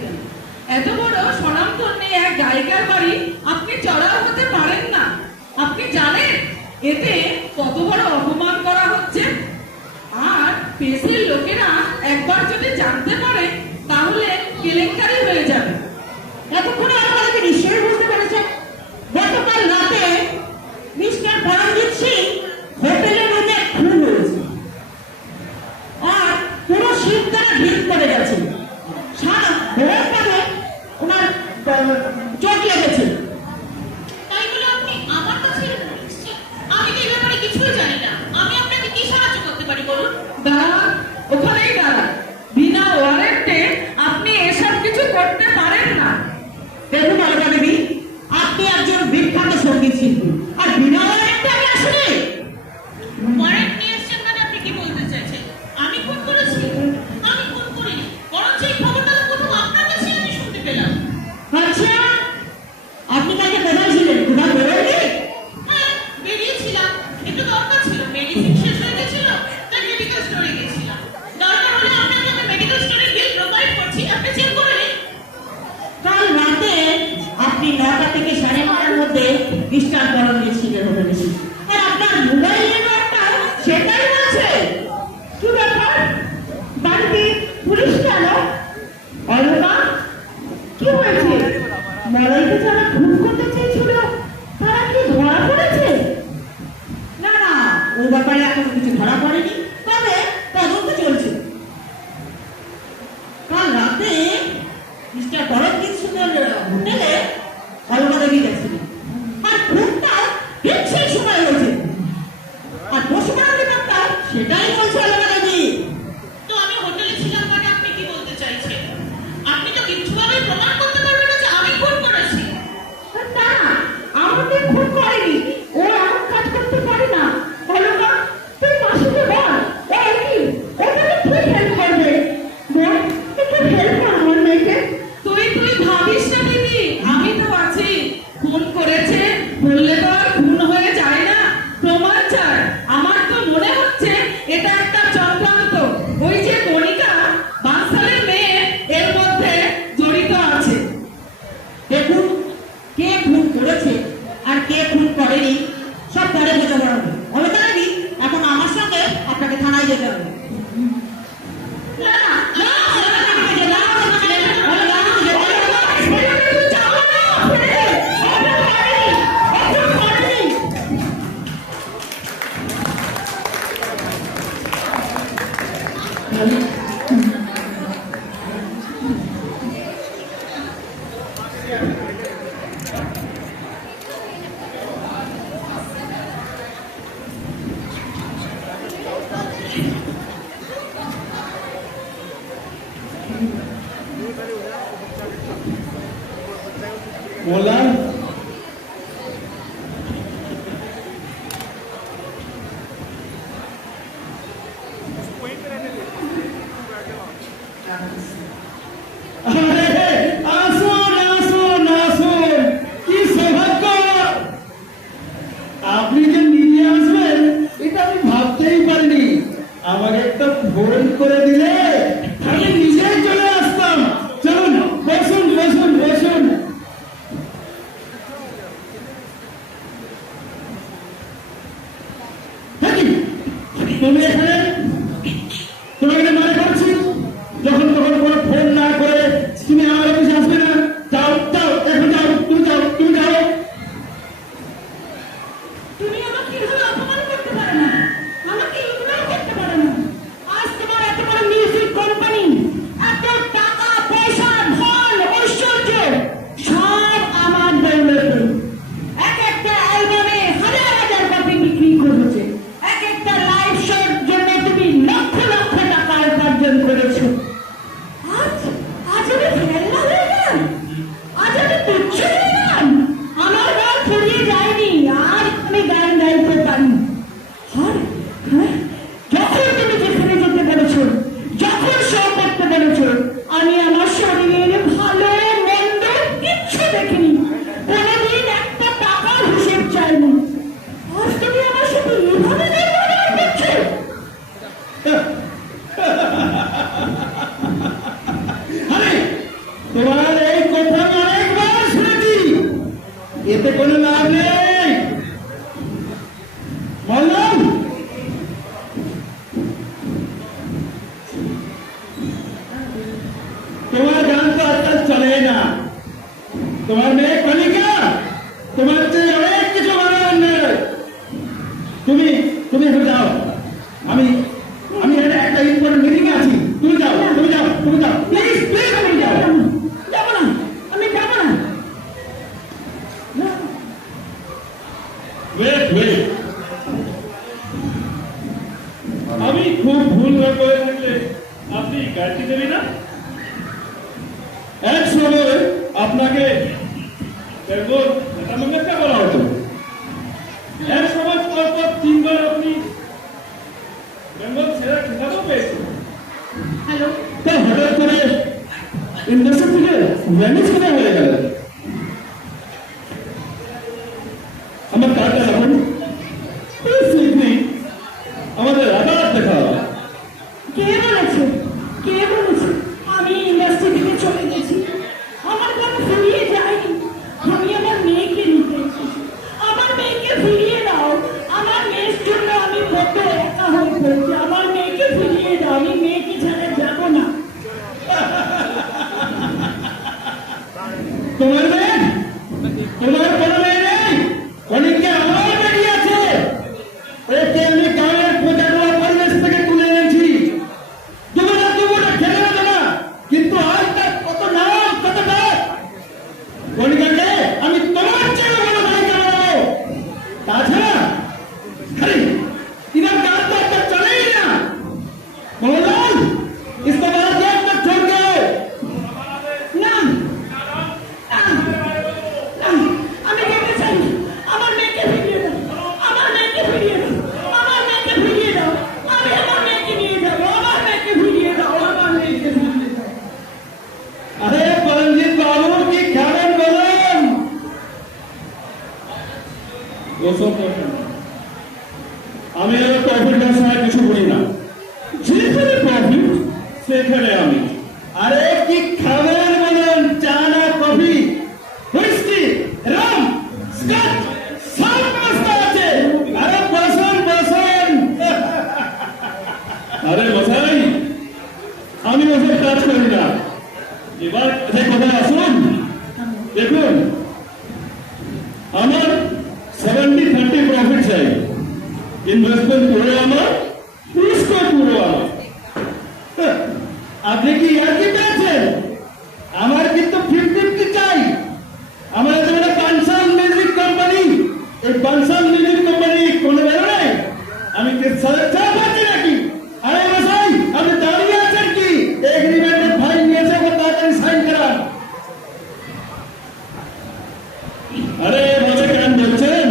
দিলেন। এত বড় স্বনামধন্য এক গায়িকার বাড়ি আপনি চড়াও হতে পারেন না। আপনি জানেন এতে কত বড় অপমান করা হচ্ছে? আর পেশির লোকেরা একবার যদি জানতে পারে তাহলে কেলেঙ্কারি হয়ে যাবে। এতক্ষণে আপনারা কি নিশ্চয়ই বুঝতে পেরেছেন গতকাল রাতে মিস্টার পরমজিৎ সিং হোটেলের রুমে খুন হয়েছে আর পুরো শীত দ্বারা ভিড় করে গেছে। সারা ভোরটাকে ওনার চোট লেগেছে। তাই বলে আপনি আমার কাছে এসেছেন? আমি তো এই ব্যাপারে কিছুই জানি না। আমি আপনাকে কি সাহায্য করতে পারি বলুন? দাঁড়া, ওখানেই দাঁড়া। বিনা ওয়ারেন্টে আপনি এসব কিছু করতে পারেন না। দেখুন আলাদা দেবী, আপনি একজন বিখ্যাত সঙ্গীত শিল্পী আর বিনা ওয়ারেন্টে আমি আসলে ওয়ারেন্ট নিয়ে এসেছেন মানে আপনি কি বলতে চাইছেন? আমি খুন করেছি? আমি খুন করিনি, বরঞ্চ এই খবরটা তো প্রথম আপনার কাছেই আমি শুনতে পেলাম। আচ্ছা, আপনি কালকে কোথায় ছিলেন? কোথায় বেরোয়নি? হ্যাঁ, বেরিয়েছিলাম, একটু দরকার ছিল, মেডিসিন শেষ হয়ে গেছিল, তাই মেডিকেল স্টোরে গেছিলাম। দরকার হলে আমি আপনাকে মেডিকেল স্টোরের বিল প্রোভাইড করছি, আপনি চেক করে নিন। কাল রাতে আপনি 9টা থেকে 9:30টার মধ্যে মিস্টার পরমজিৎ সিংয়ের হোটেলে ছিলেন আর আপনার মোবাইল নাম্বারটা সেটাই বলছে। কি ব্যাপার, বাড়িতে পুলিশ কেন? অরুণা, কি হয়েছে? মলাইকে যারা খুন করতে চেয়েছিল তারা কি ধরা পড়েছে? না না, ওই ব্যাপারে এখন কিছু ধরা পড়েনি, তবে তদন্ত চলছে। কাল রাতে মিস্টার পরমজিৎ সিংয়ের হোটেলে অরুণা দেবী গেছিলেন আর খুনটা ঠিক সেই সময় হয়েছে। আর পশুপালন ব্যাপারটা সেটাই বলছে অরুণা দেবী। তো আমি হোটেলে ছিলাম মানে আপনি কি বলতে চাইছেন? আপনি তো কিছুভাবে প্রমাণ করতে পারবেন না যে আমি খুন করেছি। না, আমাকে খুন করেনি, ও এমন কাজ করতে পারে না। অরুণা, তুই মাসিকে বল, ও কি ওটাকে ঠিক হেল্প করবে। বল, একটু হেল্প কর আমার মেয়েকে। তুই ভাবিস না দিদি, আমি তো আছি। খুন করেছে বললে তো আর খুন হয়ে যায় না, প্রমাণ চাই। আমার তো মনে হচ্ছে এটা একটা চক্রান্ত। ওই যে কণিকা বানসালের মেয়ে এর মধ্যে জড়িত আছে। দেখুন, কে খুন করেছে আর কে খুন করেনি সব পরে বোঝা যাবে। অরুণা দেবী, এখন আমার সঙ্গে আপনাকে থানায় যেতে হবে। না না, না, অরুণা দেবীকে যেতে হবে। অরুণা দেবীকে যেতে হবে। যাবো না, অরুণা করেনি, অরুণা করেনি। বললাম আসুন আসুন আসুন, কি সৌভাগ্য! আপনি যে নিয়ে আসবেন এটা আমি ভাবতেই পারিনি। আমাকে একটা ফোন করে দিলে আমি নিজেই চলে আসতাম। চলুন, বসুন বসুন বসুন। হ্যাঁ কি? তুমি এখানে তোমাকে মনে করছি যখন তখন কোনো ফোন না করে তুমি আমার অফিসে আসবে না। যাও যাও, এখন যাও, তুমি যাও, তুমি যাও। তুমি আমাকে এভাবে অপমান করতে পারো না, আমাকে ইগনোর করতে পারো না। আজ তোমার এত বড় মিউজিক কোম্পানি, এত টাকা পয়সা ধন ঐশ্বর্য সব আমার দৌলতে। এক একটা অ্যালবামে হাজার হাজার কপি বিক্রি করেছে, এক একটা লাইভ শোর জন্য তুমি লক্ষ লক্ষ টাকা উপার্জন করেছো। আজ আজ আমি ফেলনা হয়ে গেলাম, আজ আমি তুচ্ছ হয়ে গেলাম। আমার গান ফুরিয়ে যায়নি, আর আমি গান গাইতে পারি। আর হ্যাঁ, যখন তুমি যেখানে যেতে পেরেছো, যখন শো করতে পেরেছো, আমি আমার শরীরের ভালো মন্দ কিচ্ছু দেখিনি, কোনোদিন একটা টাকার হিসেব চাইনি। আজ তুমি আমার সাথে এভাবে ব্যবহার করছো। আরে এক সময় আপনাকে বেঙ্গল নেতা মঙ্গলকে বলা হতো। এক সময় পর পর 3 বার আপনি বেঙ্গল সেরা খেতাবও পেয়েছেন। হ্যালো, তা হঠাৎ করে ইন্ডাস্ট্রি থেকে ম্যানেজ করে হয়ে গেল। আমার কার্ডটা রাখুন, আমাদের রাতারাত দেখা হবে। কে বলেছে? কে বলেছে আমি ইন্ডাস্ট্রি থেকে চলে গেছি? আমার কোনো ফিরিয়ে যায়নি। আমি আমার মেয়েকে নিতে এসেছি। আমার মেয়েকে ফিরিয়ে দাও। আমার মেয়ের জন্য আমি কত একা হয়ে পড়েছি। আমার মেয়েকে ফিরিয়ে দাও। আমি মেয়েকে ছাড়া যাবো না। তোমার মেয়ে? তোমার কোনো মেয়ে নেই? অনেকে আমার বেরিয়ে আছে। ওকে আমি গাঁয়ের প্রজাগুলো পরিবেশ থেকে তুলে এনেছি। দুপুরে খেলে না না, কিন্তু আজ তার কত নাম কত ডাক। কণিকাকে আমি তোমার চেয়ে বড় নায়িকা বানাবো। তাছাড়া আরে इधर काम तो अब तक चले ही ना। मोहनलाल, इसको बाहर देख मत छोड़ के। না, আমি যেতে চাই না। আমার মেয়েকে ফিরিয়ে দাও। আমার মেয়েকে ফিরিয়ে দাও। আমার মেয়েকে ফিরিয়ে দাও। আমি আমার মেয়েকে নিয়ে যাবো। আমার মেয়েকে ফিরিয়ে দাও। আমার মেয়েকে ফিরিয়ে দাও। अरे परमजीत बाबू की ख्यालन বলেন। আমি আর প্রফিটের সময় কিছু বলি না, যেখানে প্রফিট সেখানে আমি। আরে কি খাবেন বলেন? চা না কফি, হুইস্কি, রাম, স্কচ, সব মস্ত আছে। আরে বসুন বসুন। আরে মশাই, আমি ওসব কাজ করি না। এবার কথা আসুন। দেখুন, আমার 70-30 প্রফিট চাই। ইনভেস্টমেন্ট পুরো আমার, পুরস্কার পুরো আমার। আপনি কি আর কি পেয়েছেন? আমার কিন্তু 50-50 চাই। আমার যেমন বানসাল মিউজিক কোম্পানি, এই বানসাল মিউজিক কোম্পানি কোনো বেরো নাই। আমি কি চা পাচ্ছি নাকি? আরে মশাই, আপনি দাঁড়িয়ে আছেন কি? এগ্রিমেন্টের ফাইল নিয়ে এসে তাড়াতাড়ি সাইন করান। আরে ভাবে কেন বলছেন?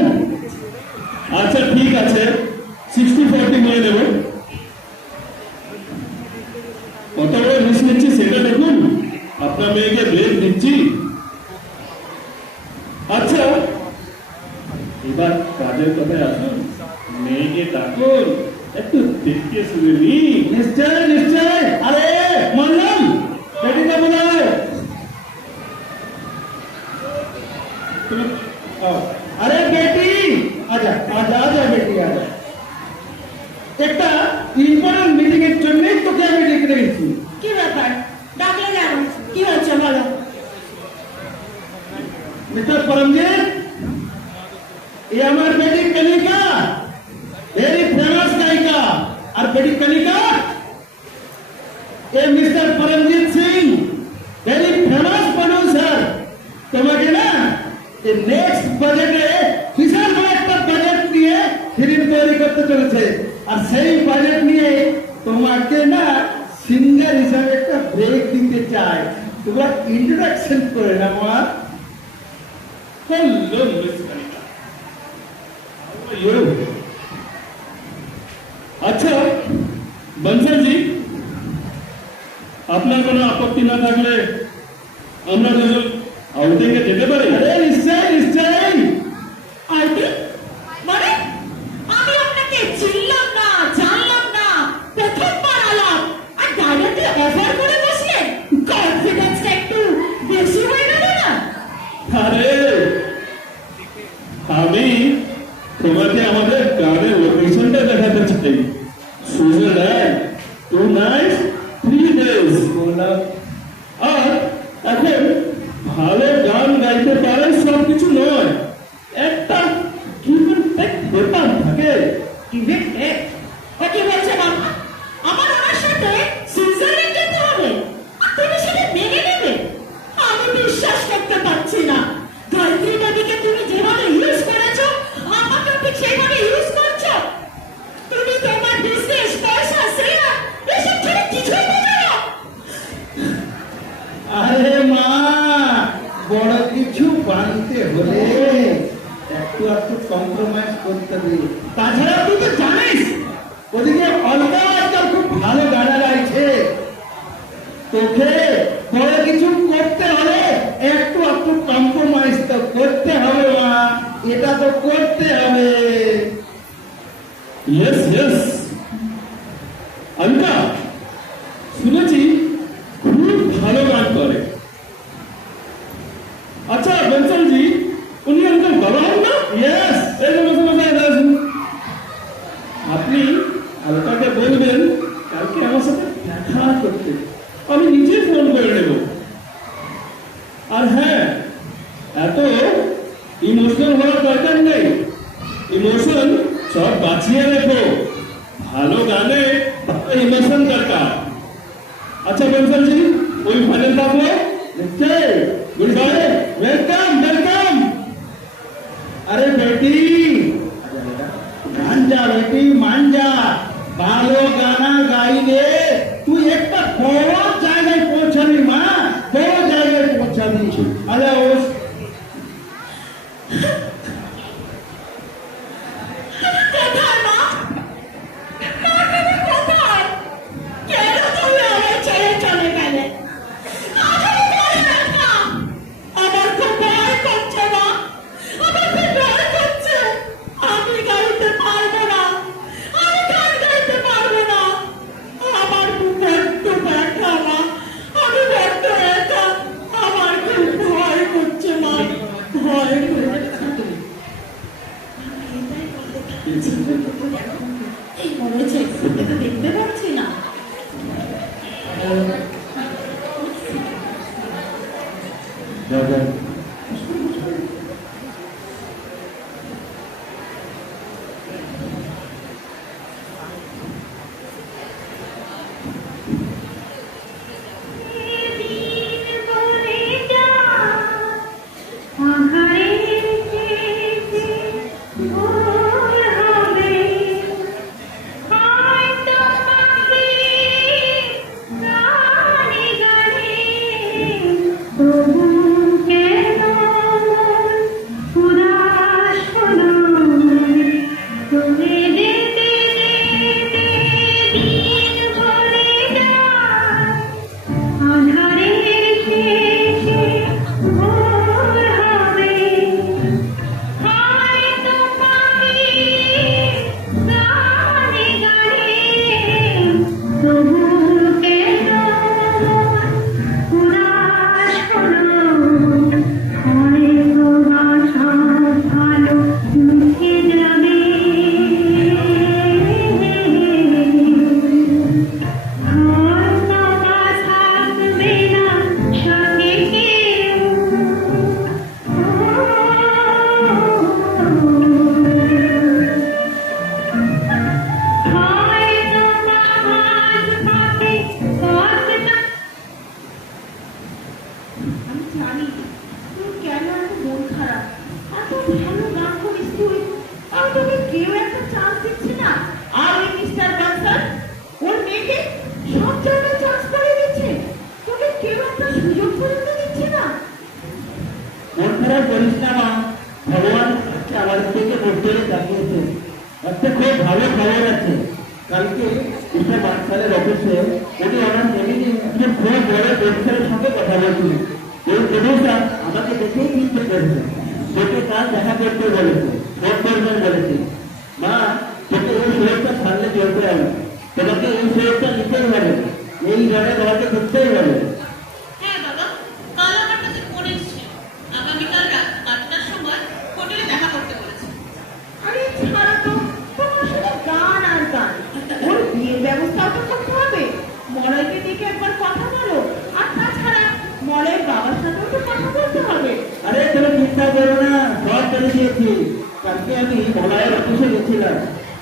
আচ্ছা ঠিক আছে, 60-40 নিয়ে নেব। কত বড় রিস্ক নিচ্ছি সেটা দেখুন। আপনার মেয়েকে ব্রেক দিচ্ছি। আচ্ছা, এবার কাজের কথায় আসুন। মেয়েকে ডাকুন, একটু দেখতে শুনে নি। নিশ্চয় নিশ্চয়। আরে মানলাম, বেটিকে বোলাও। अरे बेटी आजा आजा आजा बेटी आजा। একটা ইম্পর্টেন্ট মিটিং এর জন্য তোকে আমি ডেকে রেখেছি। কি ব্যাপার? ডাকলে কেন? কি হচ্ছে বলো? মিস্টার পরমজিৎ, ये আমার বেটি কণিকা, ভেরি ফেমাস গায়িকা। আর বেটি কণিকা, ये mister Paramjit Singh, very famous producer. তোমাকে না এই নেক্সট বাজেটে বিশাল বড় একটা বাজেট নিয়ে ফিল্ম তৈরি করতে চলেছে। আর সেই বাজেট নিয়ে তোমাকে না সিঙ্গার হিসাবে একটা ব্রেক দিতে চাই। তোমরা ইন্ট্রোডাকশন করে না মা। Hello miss Kanika, how are you? আচ্ছা বনসালজি, আপনার কোনো আপত্তি না থাকলে আমরা দুজন আউটিংয়ে যেতে পারি? আরে নিশ্চয় নিশ্চয়। আইটি মানে আমি আপনাকে চিনলাম না, জানলাম না, প্রথমবার আলাপ আর ডাইরেক্টলি অফার করে বসলেন। কনফিডেন্সটা একটু বেশি হয়ে গেল না? আরে আমি তোমাকে আমাদের গ্রামের লোকেশনটা দেখাতে চাই। সুইজারল্যান্ড 2 nights 3 days বললাম। আর এখন বড় কিছু বানতে হলে একটু একটু কম্প্রোমাইজ করতে হবে। তাছাড়া তুই তো জানিস ওদিকে অলকা আজকাল খুব ভালো গানা গাইছে। তোকে বড় কিছু করতে হলে একটু একটু কম্প্রোমাইজ তো করতে হবে মা, এটা তো করতে হবে। ইয়েস ইয়েস, অলকা শুনেছি খুব ভালো গান করে। আচ্ছা বেঞ্চলজি, উনি আঙ্কেল বাবা হন না? ইয়েস, এই যে বসে বসে এটা আসুন। আপনি অলকাকে বলবেন কালকে আমার সাথে দেখা করতে, আমি নিজে ফোন করে নেব। আর হ্যাঁ, এত ইমোশনাল হওয়ার দরকার নেই, ইমোশন সব বাঁচিয়ে রেখো। ভালো গানে ইমোশন দরকার। আচ্ছা বেঞ্চলজি, ওই ফাইনাল থাকলো। Good bye, welcome welcome. अरे बेटी मान जा बेटी, मान जा। ভালো গানা গাইলে তুই একটা বড় জায়গায় পৌঁছাবি মা, বড় জায়গায় পৌঁছাবি। আরে ও কোথায় মা? মা, তুমি কোথায়? কেন তুমি আমায় ছেড়ে চলে গেলে? আমাকে বলো একটা। আমার খুব ভয় করছে মা, আমার খুব ভয় করছে। আমি গাইতে পারবো না, আমি গান গাইতে পারবো না। আমার খুব বড্ড ব্যথা মা, আমি বড্ড ব্যথা। আমার খুব ভয় করছে মা, ভয় করছে। এই মনে হচ্ছে এটা তো দেখতে পাচ্ছি না। আমি জানি তুই কেন এত মন খারাপ, এত ভালো গান করিস তুই, আর তোকে কেউ একটা চান্স দিচ্ছে না। আর ওই মিস্টার বানসাল ওর মেয়েকে সব জায়গায় চান্স করে দিচ্ছে, তোকে কেউ একটা সুযোগ পর্যন্ত দিচ্ছে না। মন খারাপ করিস না মা, ভগবান আজকে আমার থেকে বদলে জানিয়েছে। একটা খুব ভালো খবর আছে। কালকে মিস্টার বানসালের অফিসে উনি ওনার নেমিনি একজন খুব বড় প্রফেসরের সঙ্গে কথা বলছিল। এই প্রফেসর আমাকে দেখেই চিনতে পেরেছে, তোকে কাল দেখা করতে বলেছে, ফোন করবেন বলেছে। মা, তোকে এই সুযোগটা ছাড়লে চলতে হবে, তোমাকে এই সুযোগটা নিতেই হবে, এই ঘরে তোমাকে ঢুকতেই হবে। হ্যাঁ বাবা, কাল আমার কাছে ফোন এসেছে, আগামীকাল রাত 8টার সময় হোটেলে দেখা করতে বলেছে। আরে ছাড়ো তো, তোমার শুধু গান আর গান। ওর বিয়ের ব্যবস্থাও তো করতে হবে। মলয়কে ডেকে একবার কথা বলো, আর তাছাড়া মলয়ের বাবার সাথেও তো কথা বলতে হবে। আরে তুমি চিন্তা করো না, সব করে দিয়েছি। কালকে আমি মলয়ের অফিসে গেছিলাম,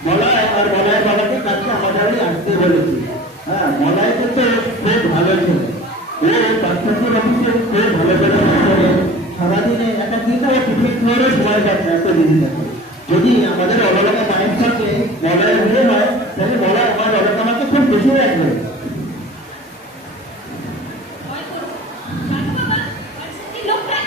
মলয় আর মলয়ের বাবাকে কালকে আমাদের বাড়ি আসতে বলেছি। হ্যাঁ, মলয় কিন্তু খুব ভালো ছিল, ও পাঁচটার অফিসে খুব ভালো করে কাজ করে। সারাদিনে একটা দিন ও টিফিন খাওয়ারও সময় পাচ্ছে এত দিন থাকে। যদি আমাদের অলকা মায়ের সঙ্গে মলয়ের বিয়ে হয়, তাহলে মলয় আমার অলকা আমাকে খুব বেশি রাখবে। ভয় করো, জানো বাবা, এই লোকটা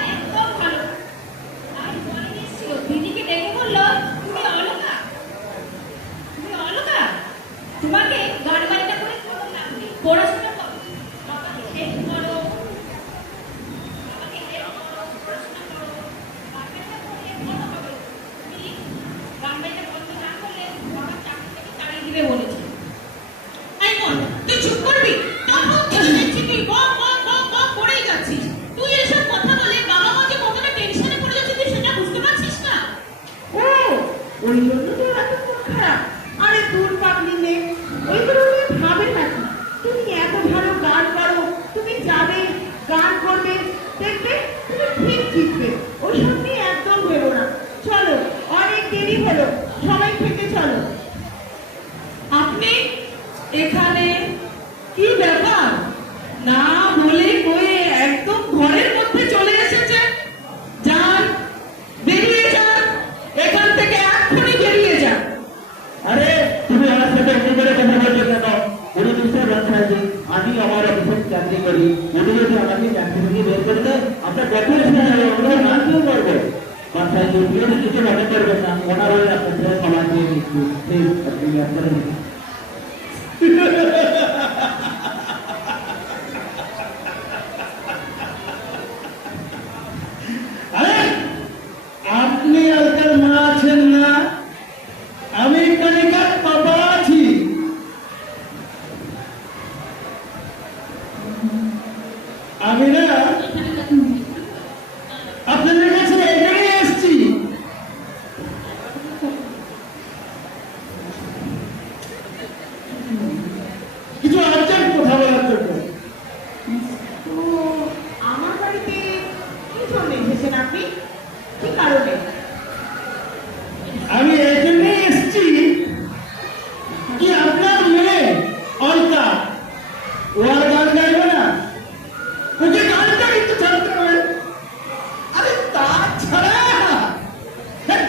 দেখবে তুমি ঠিক জিতবে। ওসব নিয়ে একদম ভেবো না। চলো, অনেক দেরি হলো, সবাই খেতে চলো। আপনি এখানে কি ব্যাপার? না বলে কয়ে একদম ঘরের মধ্যে চলে এসেছেন। যান, বেরিয়ে যান, এখান থেকে এক্ষুনি বেরিয়ে যান। আরে তুমি আমার সাথে এমনি করে কথা বলছো কেন? উনি নিশ্চয় জানতে আছে আমি আমার অফিসে চাকরি করি। উনি যদি আমাকে চাকরি থেকে বের করে দেয়, আপনার কখন এসে যাবে? ওনার নাম কেউ করবে? মাথায় জড়িয়ে কিছু মনে করবেন না, ওনার হয়ে আপনার সাথে ক্ষমা দিয়ে দিচ্ছি। প্লিজ আপনি আপনারা আরে আপনি আজকাল মা আছেন না, আমি কণিকার বাবা আছি। আমি না আপনাদের কাছে এখানে এসছি। কিছু আর্জেন্ট কথা বলার জন্য। তো আমার বাড়িতে কি জন্য এসেছেন আপনি? কি কারণে? আমি এই জন্যই এসছি কি আপনার মেয়ে অলকা ও আর গান গাইবে না, ওকে গানটা একটু ছাড়তে হবে। আরে তাছাড়া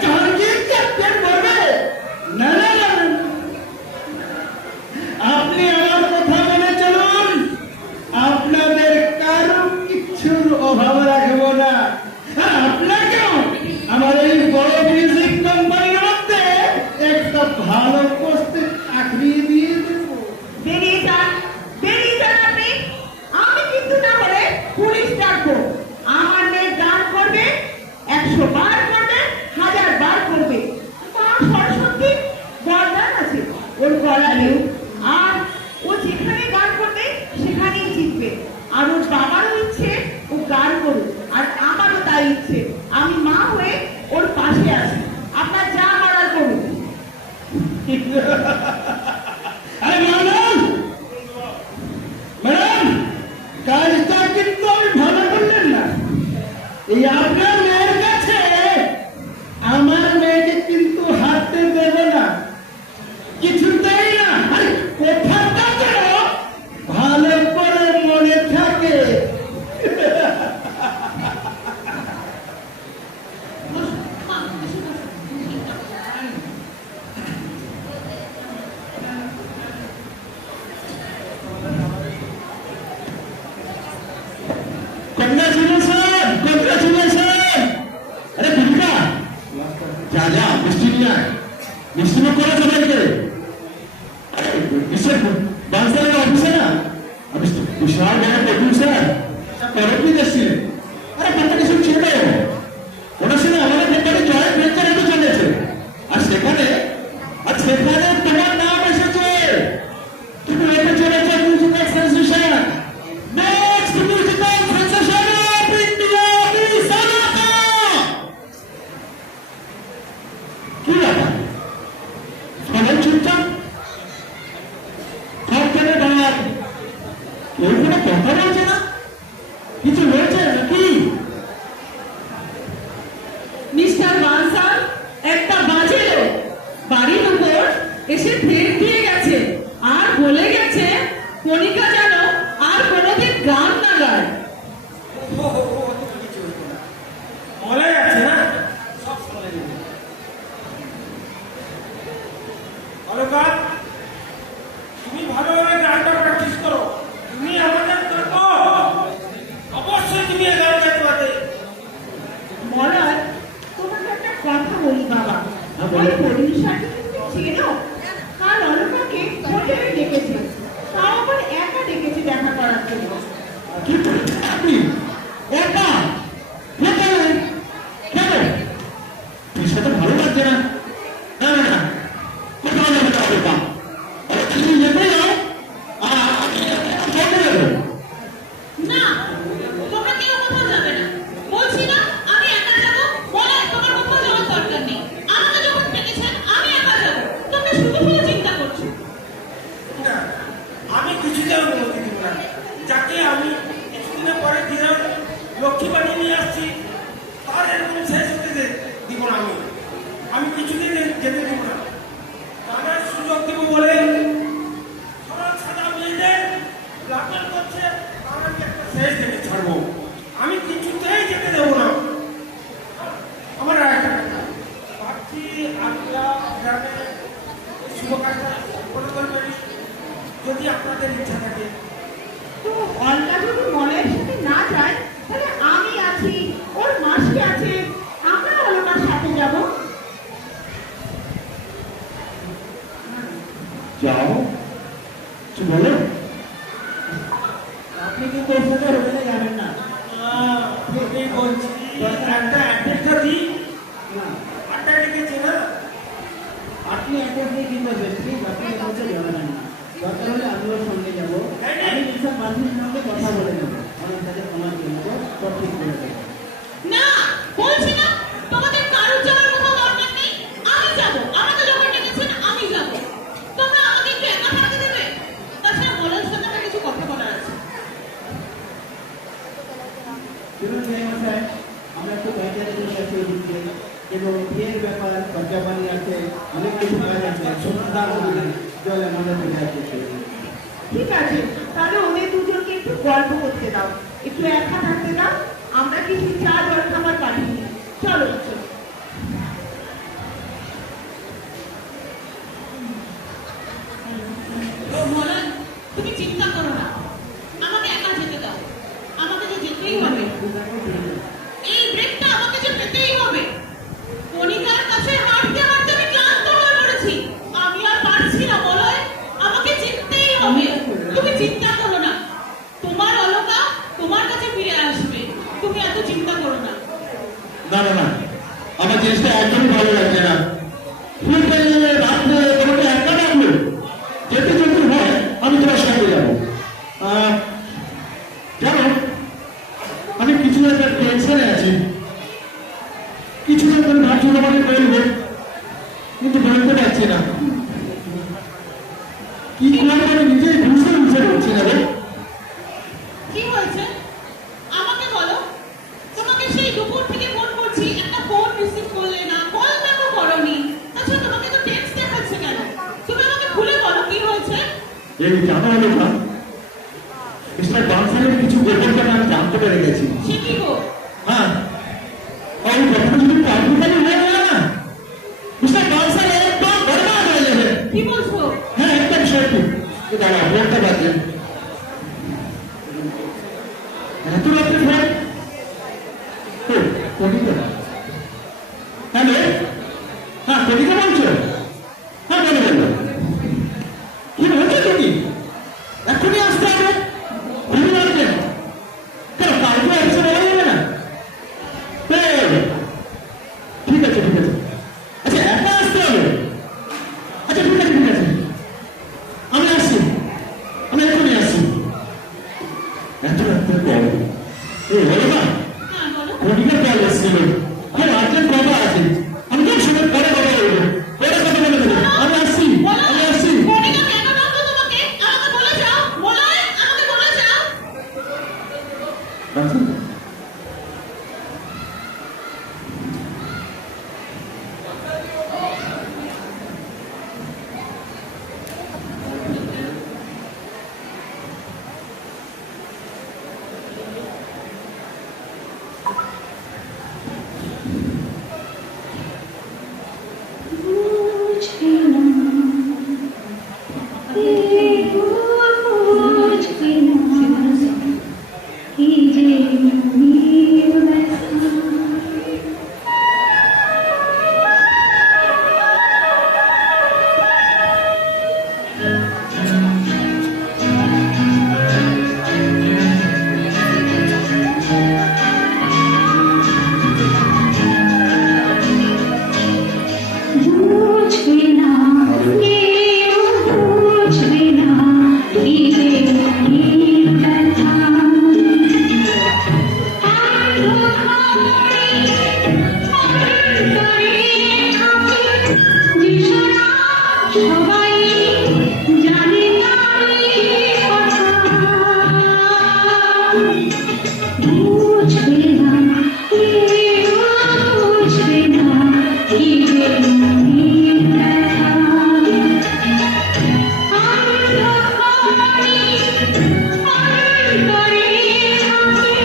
গান গিয়ে কি আপনার করবে? না না না না। আপনি আমার কথা মেনে চলুন, আপনাদের কারো কিচ্ছুর অভাব রাখবো না। আর আপনাকেও আমার এই বড় মিউজিক কোম্পানির মধ্যে একটা ভালো পোস্টে চাকরি দিয়ে দেবো। বেরিয়ে যান, বেরিয়ে যান আপনি। আমি কিন্তু না হলে পুলিশ ডাকবো। আমার মেয়ে গান করবে, 100 বার করবে, 1000 বার করবে। মা সরস্বতী বরদান আছে ওর গলায়ও। আর ও যেখানে গান করবে সেখানেই জিতবে। আর ওর বাবারও ইচ্ছে ও গান করুক, আর আমারও তাই ইচ্ছে। আমি মা হয়ে ওর পাশে আছি। আপনার যা করার করুন। আরে ম্যাডাম, ম্যাডাম কাজটা কিন্তু আমি ভালো করলেন না। এই আপনার মেয়ের কাছে আমার মেয়েকে কিন্তু হাতে দেব না, কিছুতেই না। আরে কথাটা যেন ভালো করে মনে থাকে। Congratulation, congratulation. আরে দিদিকা যা যা মিষ্টি নিয়ে আয়, মিষ্টি মুখ করে সবাইকে। কিসের বাংলাদেশের অফিসে না আমি বিশাল বড় টেবিল স্যার তরফ নিতে এসেছিলেন। আরে ব্যাপারটা কিছু ছিল ওনার সঙ্গে আমাদের ব্যাপারে জয়েন্ট ভেঞ্চার একটু চলেছে। আর সেখানে তোমার নাম এসেছে। তুমি হতে চলেছে musical sensation, next musical sensation of India বিশালাকা। কি ব্যাপার সবাই চুপচাপ? সব কেটে দাঁড়ান, কেউ কোনো কথা বলছে না। কিছু হয়েছে নাকি? মিস্টার বানসাল একটা বাজে লোক বাড়ির উপর এসে ফের দিয়ে গেছে আর বলে গেছে কণিকা যেন আর কোনোদিন গান না গায়। বলে যাচ্ছে না সব চলে যাবে। অলকা, তুমি ভালোভাবে গানটা প্র্যাকটিস করো। তুমি আমাদের দেখো, অবশ্যই তুমি এই গান গাইতে পারবে। মরার তোমাকে একটা কথা বলি বাবা। হ্যাঁ, বলো। ওই পরিষাকে তুমি চেনো? কাল অলকাকে হোটেলে ডেকেছে, তাও আবার একা ডেকেছে দেখা করার জন্য। কি আপনি একা এখানে কেন? বিষয়টা ভালো লাগছে না। না না না, কোথাও যাবে না অলকা। তুমি যেতে যাও আর চলে যাবে। না, তোমরা কেউ কোথাও যাবে না। বলছি না আমি একা যাবো, বলে তোমার কোথাও যাওয়ার দরকার নেই। আমাকে যখন ডেকেছেন আমি একা যাবো। তোমরা শুধু শুধু চিন্তা করছো। না, আমি কিছুতেও অনুমতি দিব না। যাকে আমি কিছুদিনের পরে ডিনার আমি বলছি একটা অ্যাড্রেসটা দিই। আড্ডা লেগেছে না? আপনি একটা দিয়ে কি করবেন? ঠিক আপনি বলতে যাবেন না। দরকার হলে আমিও সঙ্গে যাবো। আমি বিশাল মানুষের সঙ্গে কথা বলে নেবো। আমার সাথে সমাজ নেবো, সব ঠিক করে দেবো। না, বলছি না তোমাদের কারোর যাওয়ার কোনো দরকার নেই। আমি যাব, আমাকে যখন ডেকেছেন আমি যাব। তোমরা আমাকে একটু একা থাকতে দেবে? তাছাড়া বলার সাথে আমার কিছু কথা বলার আছে। শুনুন মশাই, আমরা একটু বাইরে চলে যাচ্ছি ওদিকে, এবং বিয়ের ব্যাপার খরচা পানি আছে, অনেক কিছু কাজ আছে, সন্ধ্যা জল আমাদের চলে আসছে। ঠিক আছে, তাহলে ওদের দুজনকে একটু গল্প করতে দাও, একটু একা থাকতে দাও। আমরা কিছু চা জল খাবার পাঠিয়ে দিই। চলো চলো। বলেন, তুমি চিন্তা করো না, আমাকে একা যেতে দাও। আমাকে তো যেতেই হবে, এই ব্রেকটা আমাকে যে পেতেই হবে। কণিকার কাছে হাঁটতে হাঁটতে আমি ক্লান্ত হয়ে পড়েছি। আমি আর পারছি না, বলয় আমাকে জিততেই হবে। তুমি চিন্তা করো না, তোমার অলকা তোমার কাছে ফিরে আসবে। তুমি এত চিন্তা করো না। না না না, আমার জিনিসটা একদমই ভালো লাগছে না। রাত্রে তোমাকে একা ডাকলো, যেতে যেতে হয় আমি তোমার সঙ্গে যাবো। জানো, আমি কিছু একটা টেনশনে আছি। কিছু একটা ভাবছিল মানে বলবো, কিন্তু বলতে পারছি না। কি করবো আমি নিজেই বুঝতে পারছি না রে। কি হয়েছে আমাকে বলো। তোমাকে সেই দুপুর থেকে ফোন করছি, একটা ফোন রিসিভ করলে না, কল ব্যাকও করোনি। আচ্ছা, তোমাকে তো টেক্সট দেখাচ্ছে কেন? তুমি আমাকে খুলে বলো কি হয়েছে। এই জানা হলো না, মিস্টার বানসালের কিছু গোপন কথা আমি জানতে পেরে গেছি। সে কি গো? হ্যাঁ, ওই কথা যদি কম্পিউটারে হয়ে গেল না, মিস্টার বানসাল একদম বরবাদ হয়ে যাবে। কি বলছো? হ্যাঁ, একদম সত্যি। দাঁড়া, বলতে পারছেন এত রাত্রে ফোন? কবিতা? হ্যালো, হ্যাঁ কবিতা বলছো? হ্যাঁ বলো বলো, কি বলছো তুমি? এখনই আসতে হবে? ভুলে আসবেন কেন? কালকে এসে বলা যাবে না? ঠিক আছে ঠিক আছে। আচ্ছা, একা আসতে হবে? আচ্ছা ঠিক আছে ঠিক আছে, আমি আসছি, আমি এখনই আসছি। এত রাত্রে কল? এই বলো না, হ্যাঁ বলো। কবিতার কল এসেছিল। আমার আর্জেন্ট কথা আছে, আমি খুব সময় পরে কথা বলবো। ওটা কথা বলে দেবো। আমি আসছি, বলো। আমি আসছি। কণিকা কেন ডাকলো তোমাকে? আমাকে বলে যাও। বলো, আমাকে বলে যাও। আচ্ছা। সবাই জানে না এই কথা, বুঝবে না কেউ, বুঝবে না কি যে মনের ব্যথা। অন্ধকারে অন্তরে থাকে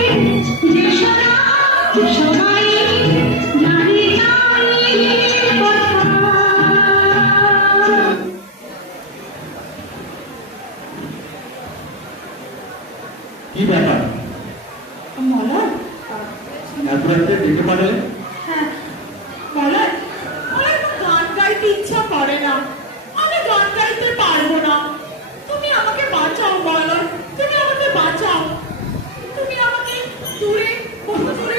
যে সারা সবাই জানে না এই কথা। কি ব্যাপার? মলয়, এত রাত্রে ডেকে পাঠালে? হ্যাঁ মলয়, আমার তো গান গাইতে ইচ্ছা করে না, আমি গান গাইতে পারবো না। তুমি আমাকে বাঁচাও মলয়, তুমি আমাকে বাঁচাও। তুমি আমাকে দূরে, বহু দূরে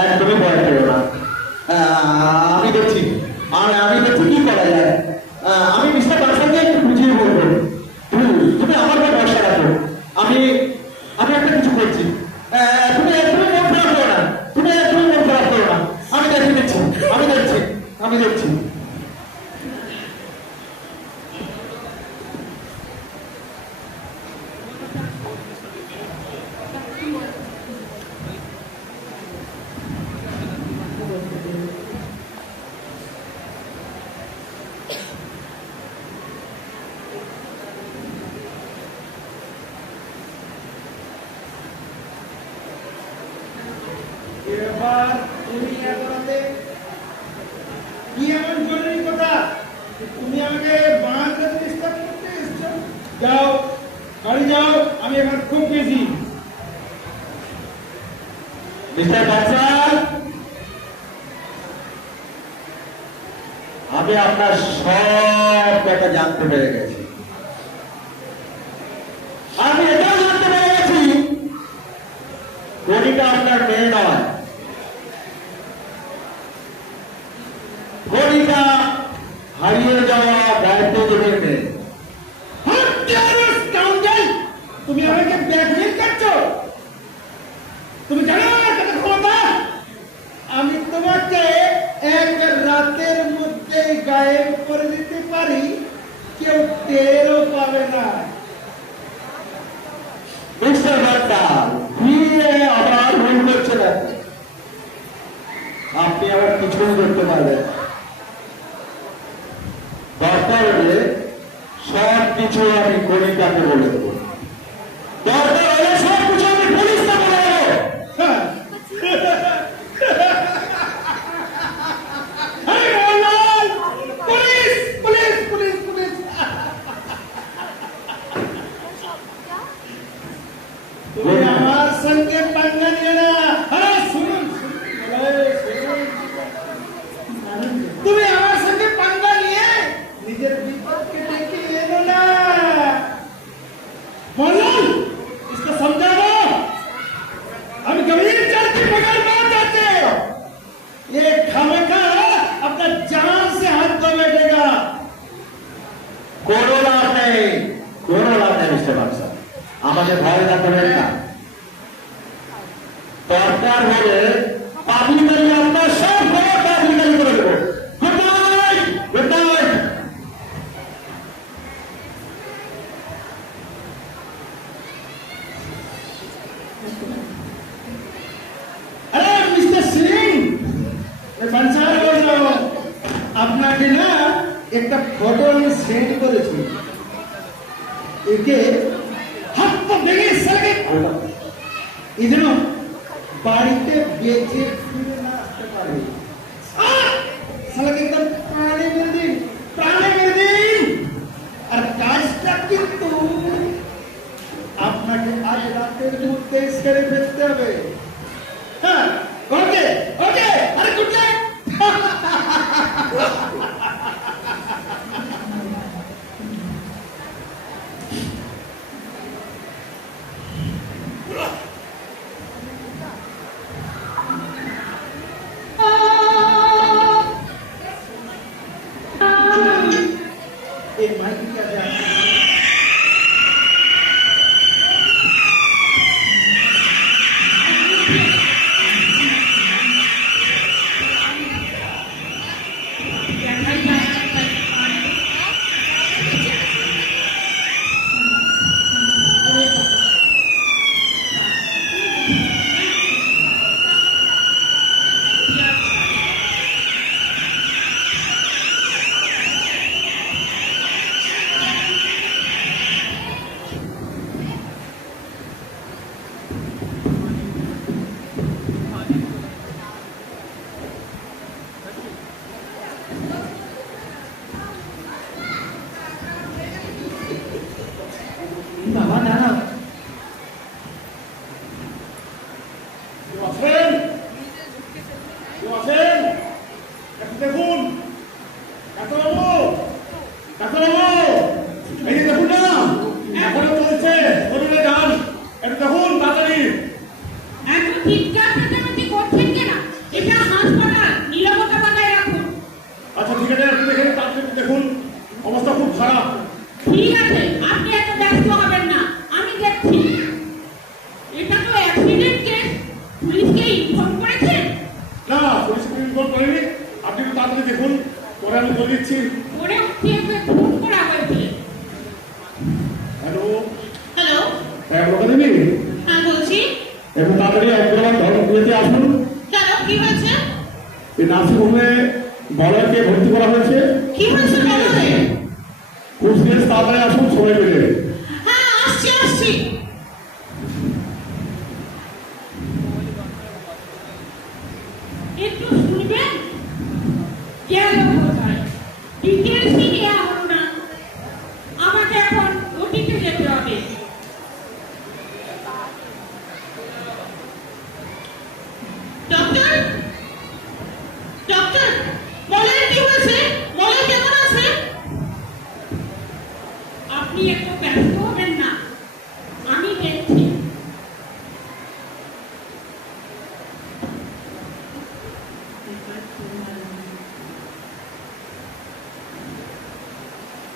একদমই ভয় পেও না। আমি দেখছি কি করা যায়। আমি মিস্টার বাদশাকে একটু বুঝিয়ে বলবো। তুমি আমার উপর ভরসা রাখো। আমি একটা কিছু করছি। তুমি একদমই মন খারাপ করো না। আমি দেখছি। এবার তুমি এতরাতে কি এমন জরুরি কথা তুমি আমাকে বাঁধতে ডিস্টার্ব করতে এসছো? যাও, বাড়ি যাও, আমি এখন খুব বিজি। মিস্টার বাদশা, আমি আপনার সব কথা জানতে পেরে গেছি। আমি এটাও জানতে পেরে গেছি গণিটা আপনার মেয়ে নয়, গণিটা হারিয়ে যাওয়া দায়িত্বজনের মেয়ে। তুমি আমাকে ব্ল্যাকমেল করছো? তুমি জানো না কত ক্ষমতা? আমি তোমাকে এক রাতের মধ্যে গায়েব করে দিতে পারি, কেউ টেরও পাবে না। মিস্টার বাদশা, ফিরে আবার ভুল করছে না। আপনি আবার কিছুই করতে পারবেন। দরকার হলে সব কিছু আমি গণিতাকে বলে দেবো। দরকার হলে সব কিছু আমি পুলিশকে বলে দেবো। হ্যাঁ। আরে বললাম, পুলিশ পুলিশ পুলিশ পুলিশ। তুমি আমার সঙ্গে পাঙ্গা নিয়ে না। আরে শুনুন, তুমি আমার সঙ্গে পাঙ্গা নিয়ে নিজের বিপদকে ডেকে এনো না। বললাম, इसको समझा दो। हम गंभीर चाल की पकड़ में जाते हो। ये खामखा अपना जान से हाथ धो बैठेगा। কোনো লাভ নেই মিস্টার বাদশা, আমাকে ভয় দেখাবেন না। দরকার হলে পাবলিকালি আপনার সব খবর পাবলিকালি করে দেবো। Good night, good night. अरे मिस्टर सिंह, मैं बंसार बोल रहा हूँ। আপনাকে না একটা ফটো আমি সেন্ড করেছি। একে হাত পা ভেঙে সালে এই জন্য বাড়িতে বেঁচে ফিরে না আসতে পারে। সালাকে একদম প্রাণে মেরে দিন। আর কাজটা কিন্তু আপনাকে আজ রাতের মধ্যে সেরে ফেলতে হবে। হ্যাঁ, ওকে ওকে। আরে গুড নাইট। এই মাইকে क्या है? বাবা দাঁড়াও। দেখুন ডাক্তারবাবু, এই যে দেখুন না, এখনো চলছে, যান একটু দেখুন তাড়াতাড়ি। এত চিৎকার চেঁচামেচি করছেন কেন? দিচ্ছি। মনে হচ্ছে ওকে খুন করা হয়েছে। হ্যালো, হ্যালো, হ্যাঁ বলো দেবী, হ্যাঁ বলছি। একটু তাড়াতাড়ি হায়দ্রাবাদ ধর্মপুরেতে আসুন। কেন, কি হয়েছে? এই নার্সিংহোমে বলয়কে ভর্তি করা হয়েছে। কি হয়েছে বলবে? খুব সিরিয়াস, তাড়াতাড়ি আসুন সবাই মিলে। হ্যাঁ, আসছি আসছি। একটু শুনবেন? গেল কোথায়? ডিটেলসই নেওয়া হলো না। আমাকে এখন ওটিতে যেতে হবে। ডক্টর, ডক্টর, মলয়ের কি হয়েছে? মলয় কেমন আছে? আপনি একটু ব্যস্ত হবেন না, আমি দেখছি।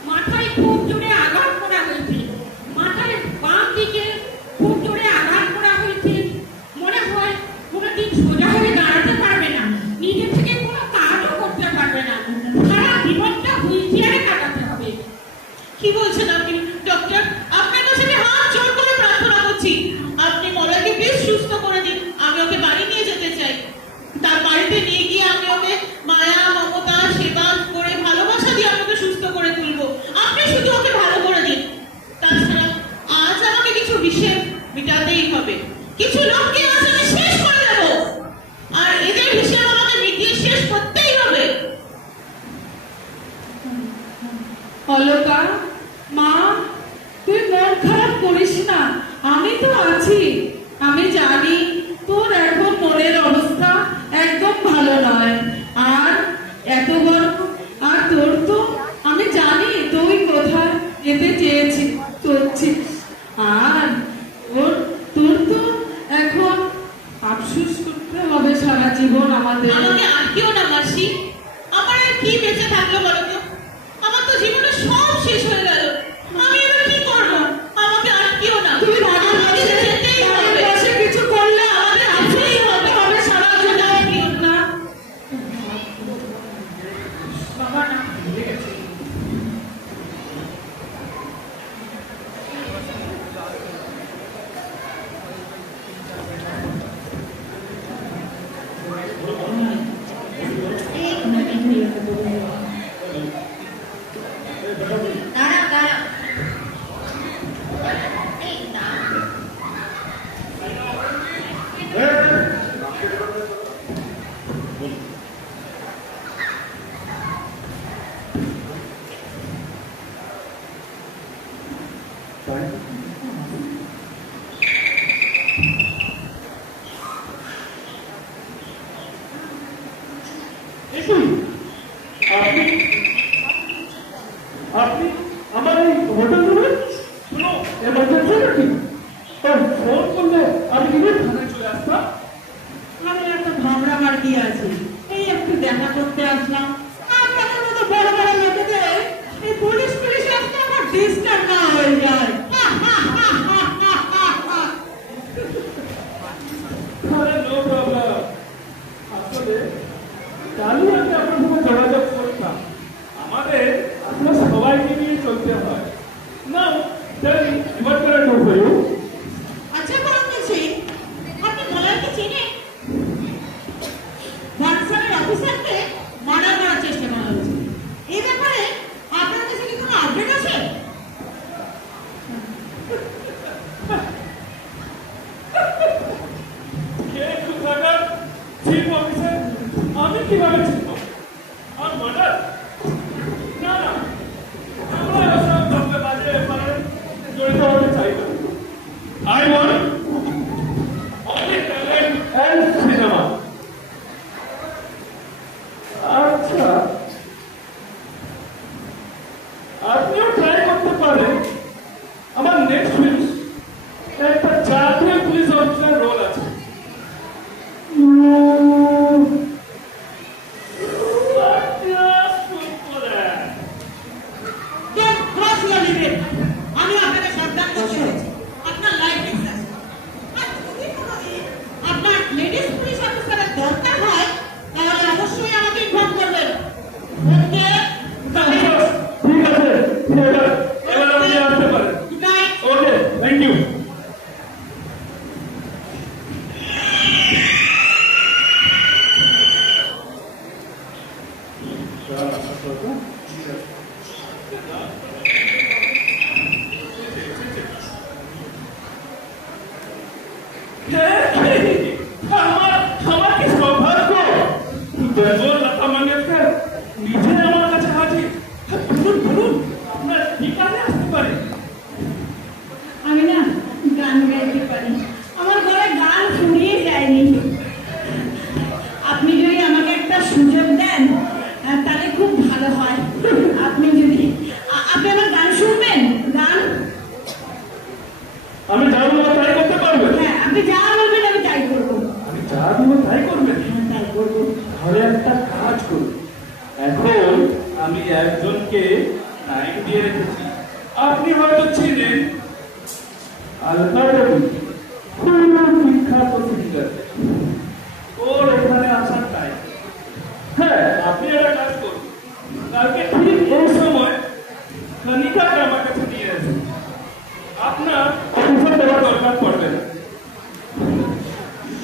মাথায় খুব জোরে আঘাত করা হয়েছে। মাথায় বাম দিকে খুব জোরে আঘাত করা হয়েছে। মনে হয় কোনোদিন সোজা হয়ে দাঁড়াতে পারবে না, নিজে থেকে কোনো কাজও করতে পারবে না। সারা জীবনটা হুইল চেয়ারে কাটাতে হবে। কি বলছেন আপনি? ডক্টর, আপনার কাছে আমি হাত জোর করে প্রার্থনা করছি, আপনি মলয়কে বেশ সুস্থ করে দিন। আমি ওকে বাড়ি নিয়ে যেতে চাই। তার বাড়িতে নিয়ে গিয়ে আমি ওকে মায়া, মমতা, সেবা করে ভালোবাসা দিয়ে আমি ওকে সুস্থ করে তুলবো। আপনি শুধু ওকে ভালো করে দিন। তাছাড়া আজ আমাকে কিছু হিসেব মেটাতেই হবে। কিছু লোককে আজ আমি শেষ করে দেবো, আর এদের হিসেব আমাকে মিটিয়ে শেষ করতেই হবে। অলকা, মা, তুই মন খারাপ করিস না, আমি তো আছি। আমি জানি তোর এখন মনের অবস্থা একদম ভালো নয়, আর এত বড়, আর তোর তো আমি জানি তুই কোথায় যেতে চলছিস, আর তোর তো এখন আফসোস করতে হবে সারা জীবন আমাদের। আমাকে আটকেও না মাসি, আমার আর কি বেঁচে থাকলো বলো তো? আমার তো জীবনে সব শেষ হয়ে গেল। আমি এবার কি করবো? আমাকে আটকেও না, তুই বাড়ির আমাকে পাশে- যেতেই বাড়ির হবে। পাশে কিছু করলে আমাদের আফসোস করতে হবে সারা জীবন। না, বাবা না, দাঁড়া দাঁড়া, এই দাঁড়া। আপনি আপনি আমার এই হোটেল রুমে কোনো এমার্জেন্সি নাকি? ফোন করলে আমি নিজে থানায় চলে আসতাম। আমি একটা ভাবনা মার দিয়ে আছি, এই একটু দেখা করতে আসলাম। আপনাদের মতো বড় বড় লোকেদের এই পুলিশ আসতে আমার ডিস্টার্ব না হয়ে যায়। আরে নো প্রবলেম। আসলে কালই আমি আপনার সঙ্গে যোগাযোগ করতাম। আমাদের আসলে সবাইকে নিয়ে চলতে হয়। Now tell me what can I do for you? আচ্ছা বলছি, আপনি মলয়কে চেনেন? হোয়াটসঅ্যাপের অফিসারকে মার্ডার করার চেষ্টা করা হয়েছে। এই ব্যাপারে আপনার কাছে কি কোনো আপডেট আছে? কে কোথাকার চিফ অফিসার? আমি কিভাবে চিনব? আর মার্ডার? না না, আমরা এসব ব্যাপারে বাজে ব্যাপারে জড়িত হতে চাই না। I want only talent and cinema. আচ্ছা, আপনিও ট্রাই করতে পারেন। আমার নেক্সট উইক একটা জাতীয় পুলিশ অফিসার রোল আছে।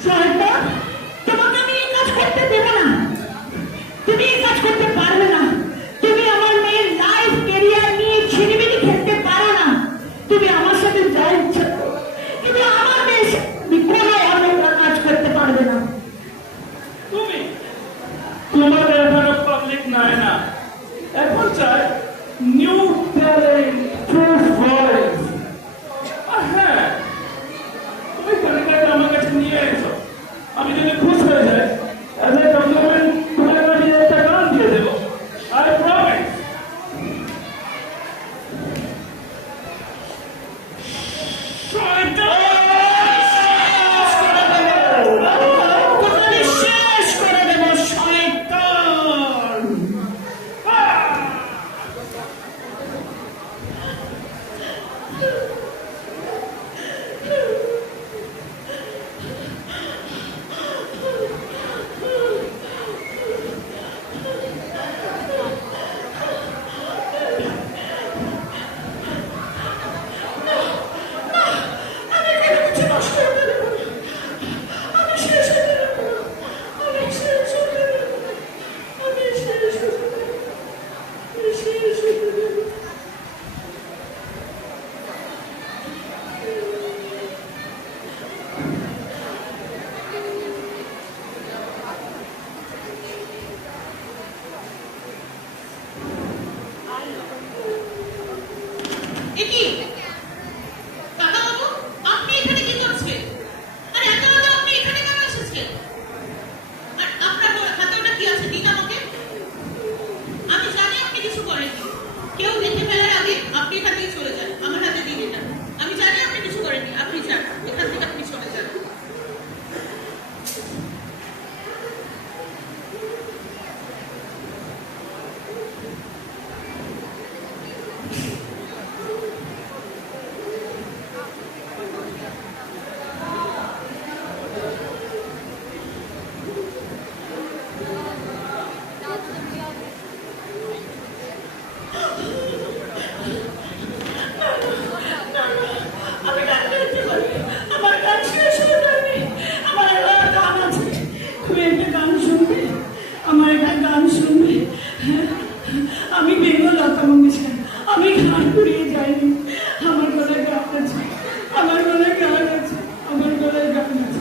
শয়তান, তোমাকে আমি এই কাজ করতে দেব না। তুমি এই কাজ করতে পারবে না। তুমি আমার মেয়ের লাইফ ক্যারিয়ার নিয়ে ছিনিমিনি খেলতে পারো না। তুমি আমার সাথে যা ইচ্ছা করো, কিন্তু আমার মেয়ের সাথে তুমি কোনো অন্যায় কাজ করতে পারবে না। তুমি তোমাদের এখনো পাবলিক নাই না, এখন চাই নিউ ট্যালেন্ট, ট্রু ভয়েস। আর হ্যাঁ, তুমি কারিগরটা আমার কাছে নিয়ে এসো, আমি যদি খুশ হয়ে যাই এজ এ কমপ্লিমেন্ট তোমাকে একটা গান দিয়ে দেবো, আই প্রমিস। কোথায় শেষ করে দেব শয়তান। আমি কোনো কিছু নষ্ট হতে দেব না। আমি শেষ হতে দেব না। আমি শেষ হতে দেব না। আমি শেষ হতে দেব না। আমি শেষ হতে দেব না। একি কাকাবাবু, আপনি এখানে কি করছেন? আর এত রাতে আপনি এখানে কেন এসেছেন? আর আপনার হাতে ওটা কি আছে? দিন আমাকে। আমি জানি আপনি কিছু করেননি। কেউ দেখে ফেলার আগে আপনি এখান থেকে চলে যান। আমার হাতে দিন এটা। আমি জানি আপনি কিছু করেননি। আপনি যান এখান থেকে, আপনি চলে যান। আমি গান গাইতে পারি। আমার গান শেষ হয়ে যায়নি। আমার আরো গান আছে। তুমি একটা গান শুনবে? আমার একটা গান শুনবে? আমি বেঙ্গল লতা মঙ্গেশকর। আমি গান করিয়ে যাইনি। আমার গলায় গান আছে। আমার গলায় গান আছে। আমার গলায় গান আছে।